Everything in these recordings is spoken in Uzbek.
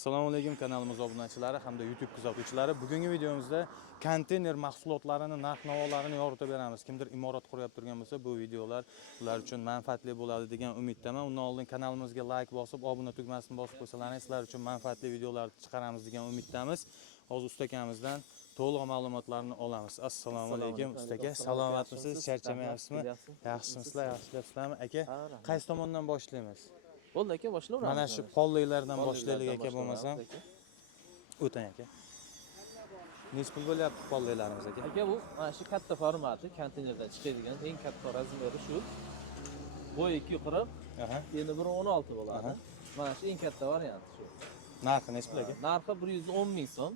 Assalomu alaykum kanalimiz obunachilari hamda YouTube kuzatuvchilari. Bugungi videomizda konteyner mahsulotlarini narx-navolarini yoritib beramiz. Kimdir imorat quryapti turgan bo'lsa, bu videolar ular uchun manfaatli bo'ladi degan umiddaman. Undan oldin kanalimizga like bosib, obuna tugmasini bosib qo'ysalaringiz sizlar uchun manfaatli videolar chiqaramiz degan umiddamiz. Hozir ustakamizdan to'liq ma'lumotlarni olamiz. Assalomu alaykum ustaka. Salomatmisiz? Charchamayapsizmi? Yaxshimisizlar? Yaxshilabsizlarmi? Aka, qaysi tomondan boshlaymiz? Bo'ldi aka, boshlayveramiz. Mana shu polliklardan boshlaylik aka bo'lmasa. O'tang aka. Necha pul bo'lyapti polliklarimiz aka? Aka, bu mana shu katta formati, konteynerdan chiqadigan eng katta razmeri shu. Bo'yi 2.40, eni 1.16 bo'ladi. Mana shu eng katta variant shu. Narxi necha pul aka? Narxi 110 ming so'm.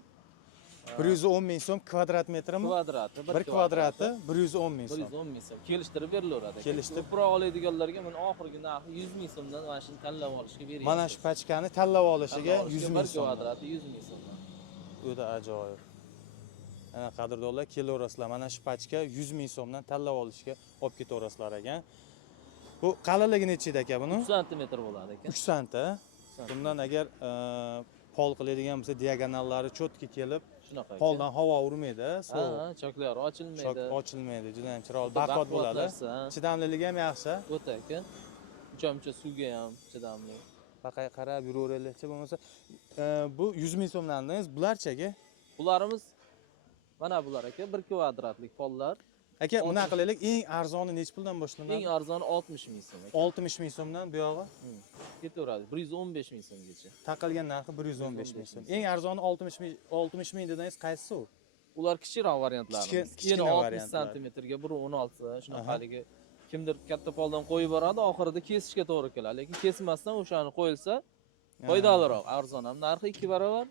110 ming so'm kvadrat metrimi? Kvadrati, 1 kvadrati 110 ming so'm. 110 ming so'm. Kelishtirib berilaveradi. Kelishtirib. Ko'proq oladiganlarga mana oxirgi narxi 100 ming so'mdan mana shuni tanlab olishga beryapmiz. Mana shu pachkani tanlab olishiga 100 ming 1 so'm. kvadrati 100 ming so'mdan. O'ta ajoyib. Ana qadrdonlar, kelaverasizlar. Mana shu pachka 100 ming so'mdan tanlab olishga olib ketaverasizlar ekan. Bu qalinligi necha edi aka buni? 3 sm bo'ladi ekan. 3 sm. Bundan agar pol qiladigan bo'lsa, diagonallari cho'tki kelib, Shunaqa. poldan havo urmaydi, Ha, choklari ochilmaydi. ochilmaydi, juda ham chiroyli, baquvvat bo'ladi. Chidamliligi ham yaxshi. O'ta aka. Uncha suvga ham chidamli. Faqat qarab yuraveraylikchi bo'lmasa, bu 100 ming so'mdan dedingiz, bularchaga? Bularimiz mana bular aka, 1 kvadratlik pollar. Aka, bunaqa qilaylik, eng arzoni necha puldan boshlanadi? Eng arzoni 60 ming so'm aka. 60 ming so'mdan bu yog'i Ketaveradi. 115 ming so'mgacha. taqilgan narxi 115 ming so'm. Eng arzoni 60 ming dedingiz, qaysi u? Ular kichikroq variantlarimiz. Kichkina 60 variantlar. santimetrga 1.16 shunaqaligi. Kimdir katta poldan qo'yib boradi, oxirida kesishga to'g'ri keladi. Lekin kesmasdan o'shani qo'yilsa foydaliroq, arzon ham. Narxi 2 barobar.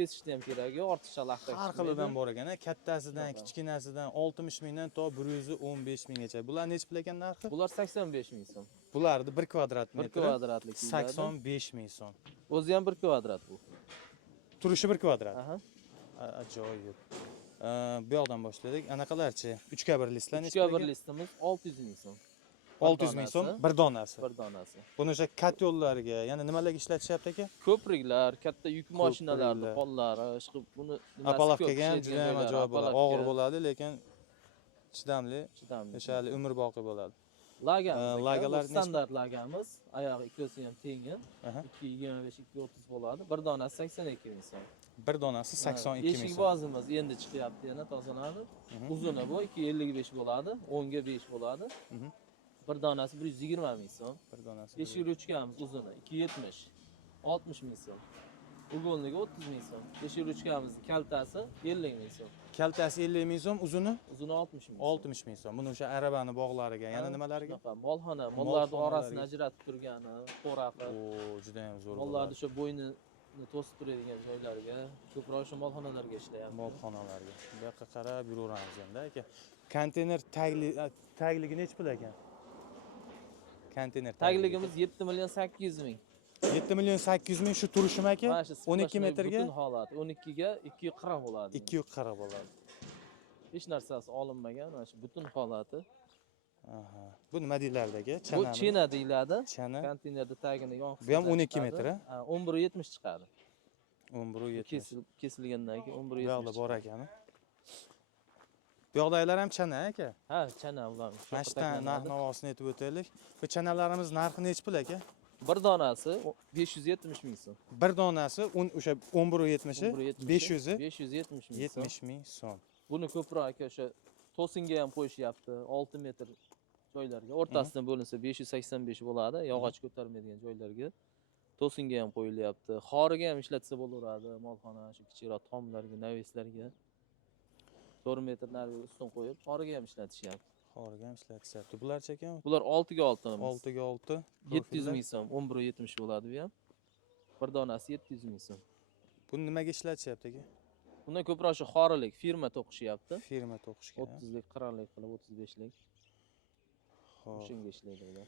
Kesishni ham keragi, ortiqcha laqqa. Har xilidan bor ekan, kattasidan, kichkinasidan 60 mingdan to 115 minggacha. Bular necha pul ekan narxi? Bular 85 ming so'm. Bularni 1 kvadrat 1 metri kvadratlik 85 ming so'm. O'zi ham 1 kvadrat bu. Turishi 1 kvadrat. Aha. Ajoyib. Bu yoqdan boshladik. Anaqalarchi? 3 ga 1 listlar necha? 3 ga 1 listimiz 600 ming so'm. 600 ming so'm bir donasi. Bir donasi. Buni o'sha kat yo'llarga, yana nimalarga ishlatishyapti aka? Ko'priklar, katta yuk mashinalarni pollari, chiqib buni apalaqkaga ham juda ham ajoyib bo'ladi. Og'ir bo'ladi, lekin chidamli. O'shali umr boqiy bo'ladi. Lagalar standart lagamiz, oyog'i ikkosi ham tengi. 225 230 bo'ladi. Bir donasi 82 ming so'm. Bir donasi 82 ming so'm. Eshik bozimiz endi chiqyapti, yana tozalanadi. Uzuni bu 255 bo'ladi, 10 ga 5 bo'ladi. Bir donasi 120 ming so'm. Bir donasi. Eshik ruchkamiz uzuni 270 60 ming so'm. Ugonligi 30 ming so'm. Eshik ruchkamizning kaltasi 50 ming so'm. Kaltasi 50 ming so'm, uzuni 60 ming. 60 ming so'm. Buni o'sha arabani bog'lariga, yana nimalariga? Molxona, mollarning orasini ajratib turgani, xo'raqi. O, juda ham zo'r. Mollarni o'sha bo'ynini to'sib turadigan joylarga, ko'proq o'sha molxonalarga ishlayapti. Molxonalarga. Bu yoqqa qarab yuraveramiz endi aka. Konteyner tagligi necha pul ekan? Konteyner tagligimiz 7 million 800 ming. 7 million 800 ming shu turishimi aka? 12 metrga? Butun holati 12 ga 240 bo'ladi. 240 bo'ladi. Hech narsasi olinmagan, mana shu butun holati. Aha. Bu nima deyiladi aka? Bu chena deyiladi. Chena. Konteynerda tagini yon Bu ham 12 metr, ha? 11.70 chiqadi. 11.70. Kesilgandan keyin 11.70. Bu yoqda bor ekani. Bu yoqdagilar ham chana aka? Ha, chana ular. Mashtan narx-navosini aytib o'taylik. Bu chanalarimiz narxi necha pul aka? Bir donasi 570 ming so'm. Bir donasi o'sha 11.70 570 ming. 70 ming so'm. Buni ko'proq aka o'sha to'singa ham qo'yishyapti. 6 metr joylarga. O'rtasidan bo'linsa 585 bo'ladi, yog'och ko'tarmaydigan joylarga. To'singa ham qo'yilyapti. Xoriga ham ishlatsa bo'laveradi, molxona, shu kichikroq tomlarga, naveslarga. 4 metr nariga ustun qo'yib, xoriga ham ishlatishyapti. Xoriga ham ishlatishyapti. Bularcha ekan? Bular 6 ga 6 nimiz. 6 ga 6. 700 ming so'm, 11.70 bo'ladi bu ham. Bir donasi 700 ming so'm. Buni nimaga ishlatishyapti aka? Bundan ko'proq shu xorilik, firma to'qishyapti. Firma to'qishga. 30lik, 40lik qilib, 35lik. Xo'p. Shunga ishlaydi ular.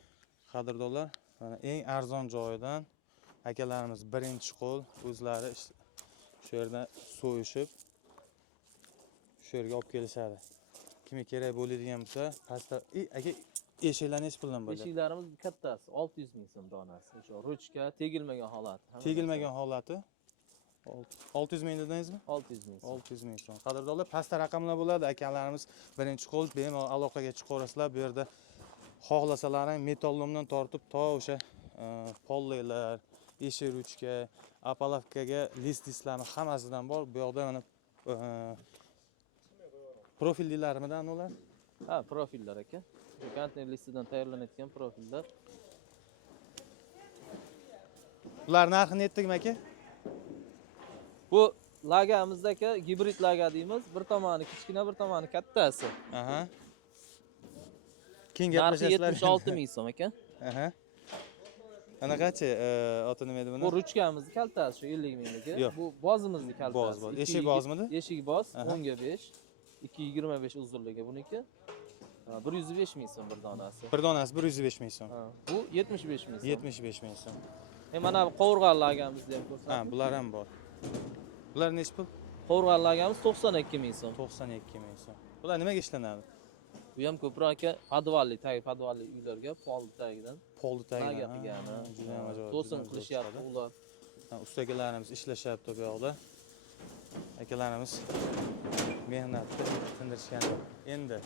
Qadrdonlar, mana eng arzon joyidan akalarimiz birinchi qo'l o'zlari shu yerdan so'yishib shu yerga olib kelishadi. Kimga kerak bo'ladigan bo'lsa, pastda aka Eshiklar necha puldan bo'ladi? Eshiklarimiz kattasi 600 ming so'm donasi. O'sha ruchka tegilmagan holat. Tegilmagan holati 600 ming dedingizmi? 600 ming so'm. 600 ming so'm. Qadrdonlar, pastda raqamlar bo'ladi. Akalarimiz birinchi qo'l bemalol aloqaga chiqaverasizlar. Bu yerda xohlasalaring metallomdan tortib to o'sha pollelar, eshik ruchka, apalovkaga list-listlarni hammasidan bor. Bu yoqda mana profillarimidan ular. Ha, profillar aka. Shu konteyner listidan tayyorlanayotgan profillar. Ular narxi netdimi aka? Bu lagamizdagi gibrid laga deymiz. Bir tomoni kichkina, bir tomoni kattasi. Aha. Keyin Narxi gaplashasizlar. 76 ming so'm aka. Aha. Anaqachi, oti nima edi buni? Bu ruchkamizni kaltasi shu 50 mingligi. Yo'q. Bu bozimizni kaltasi. Boz. Eshik bozmidi? Eshik boz, Aha. 10 ga 5, 225 uzunligi buniki. 105 ming so'm bir donasi. Bir donasi 105 ming so'm. Ha, bu 75 ming so'm. 75 ming so'm. Mana bu qovurgan lagamizni ham Ha, ko'rsating. bular ham bor. Bular necha pul? Qovurgan lagamiz 92 ming so'm. 92 ming so'm. Bular nimaga ishlanadi? Bu ham ko'proq aka podvalli, podvalli uylarga pol tagidan Polni tagidan. laga qilgani. Juda ham ajoyib. To'sin qilishyapti ular. Ustagalarimiz ishlashyapti bu yoqda. Akalarimiz mehnatni tindirishgan. Endi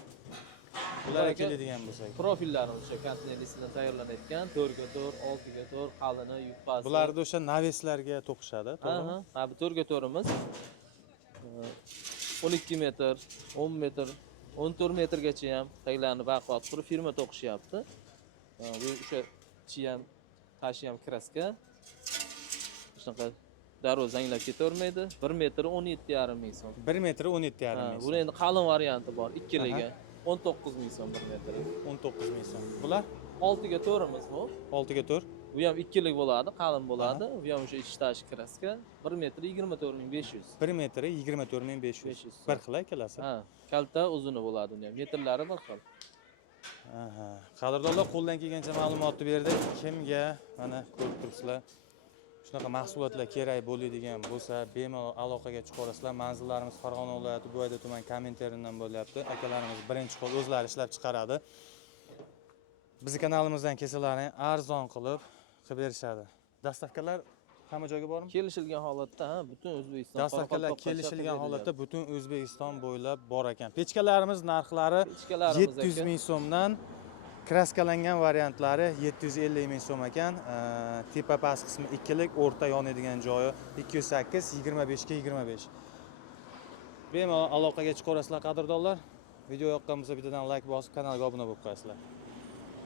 bularga keladigan bo'lsak, Profillarimiz o'sha konteyner listidan tayyorlanayotgan 4 ga 4, 6 ga 4 qalini, yupqasi. bularni o'sha naveslarga to'qishadi, to'g'rimi? Ha, bu 4 ga 4imiz 12 metr, 10 metr, 14 metrgacha ham taglarini baquvvat qurib firma to'qishyapti. Bu o'sha ichi ham, tashi ham kraska. Shunaqa darrov zanglab ketavermaydi. 1 metr 17,5 ming so'm. 1 metr 17,5 ming Buni so'm. endi qalin varianti bor, ikkiliga 19 ming so'm 1 metr. 19 ming so'm. Bular 6 ga 4imiz bu. 6 ga 4. Bu ham ikkilik bo'ladi, qalin bo'ladi. Bu ham o'sha ichi tashi kraska. 1 metr 24 ming 500. 1 metri 24 ming 500. Bir xil kelasi. Ha, kalta uzuni bo'ladi uni ham. Metrlari bir xil. Aha. Qadrdonlar, qo'ldan kelgancha ma'lumotni berdik. Kimga mana ko'rib turibsizlar. Shunaqa mahsulotlar kerak bo'ladigan bo'lsa, bemalol aloqaga chiqaverasizlar. Manzillarimiz Farg'ona viloyati Bo'yda tuman Kominterndan bo'lyapti. Akalarimiz birinchi qo'l o'zlari ishlab chiqaradi. Bizning kanalimizdan kelsalaring arzon qilib berishadi. Dastavkalar hamma joyga bormi? Kelishilgan holatda, ha, butun O'zbekiston. Dastavkalar kelishilgan holatda butun O'zbekiston bo'ylab bor ekan. Pechkalarimiz narxlari Pechkalarimiz 700 ming so'mdan, kraskalangan variantlari 750 ming so'm ekan. Tepa past qismi ikkilik, o'rta yonadigan joyi 208, 25 ga 25. Bemalol aloqaga chiqaverasizlar qadrdonlar. Video yoqqan bo'lsa bittadan like bosib kanalga obuna bo'lib qo'yasizlar.